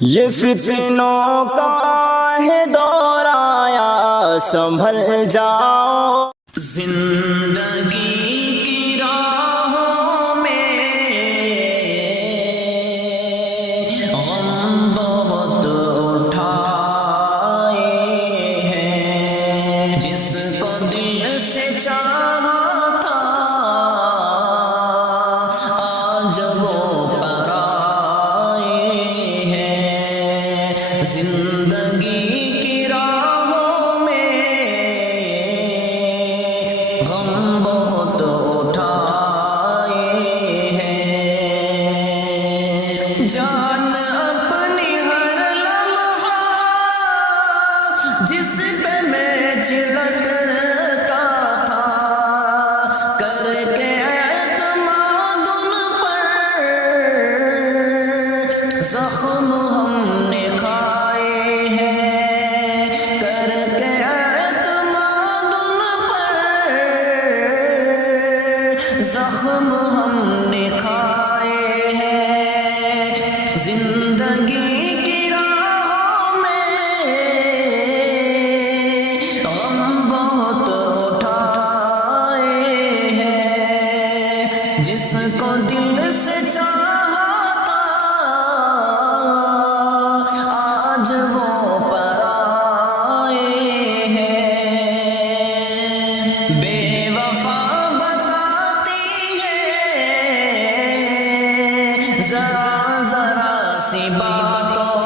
یہ فتنوں کا ہے دور آیا، سنبھل جاؤ زندگی کی راہوں میں غم بہت اٹھائے ہیں، جس کو دل سے چاہا تھا آج وہ پر آئے ہیں۔ زندگی کی راہوں میں غم بہت اٹھائے ہیں، جان اپنی ہر لمحہ جس پہ میں چڑھتا تھا، کر کے اعتماد ان پر زخم ہم نے کھائے ہیں، کر کے اعتماد ان پر زخم ہم نے کھائے ہیں۔ زندگی کی راہوں میں غم بہت اٹھائے ہیں، جس کو دل سے چاہا تھا آج وہ پر آئے ہیں۔ بے وفا بتاتی ہے ذرا ذرا سی باتوں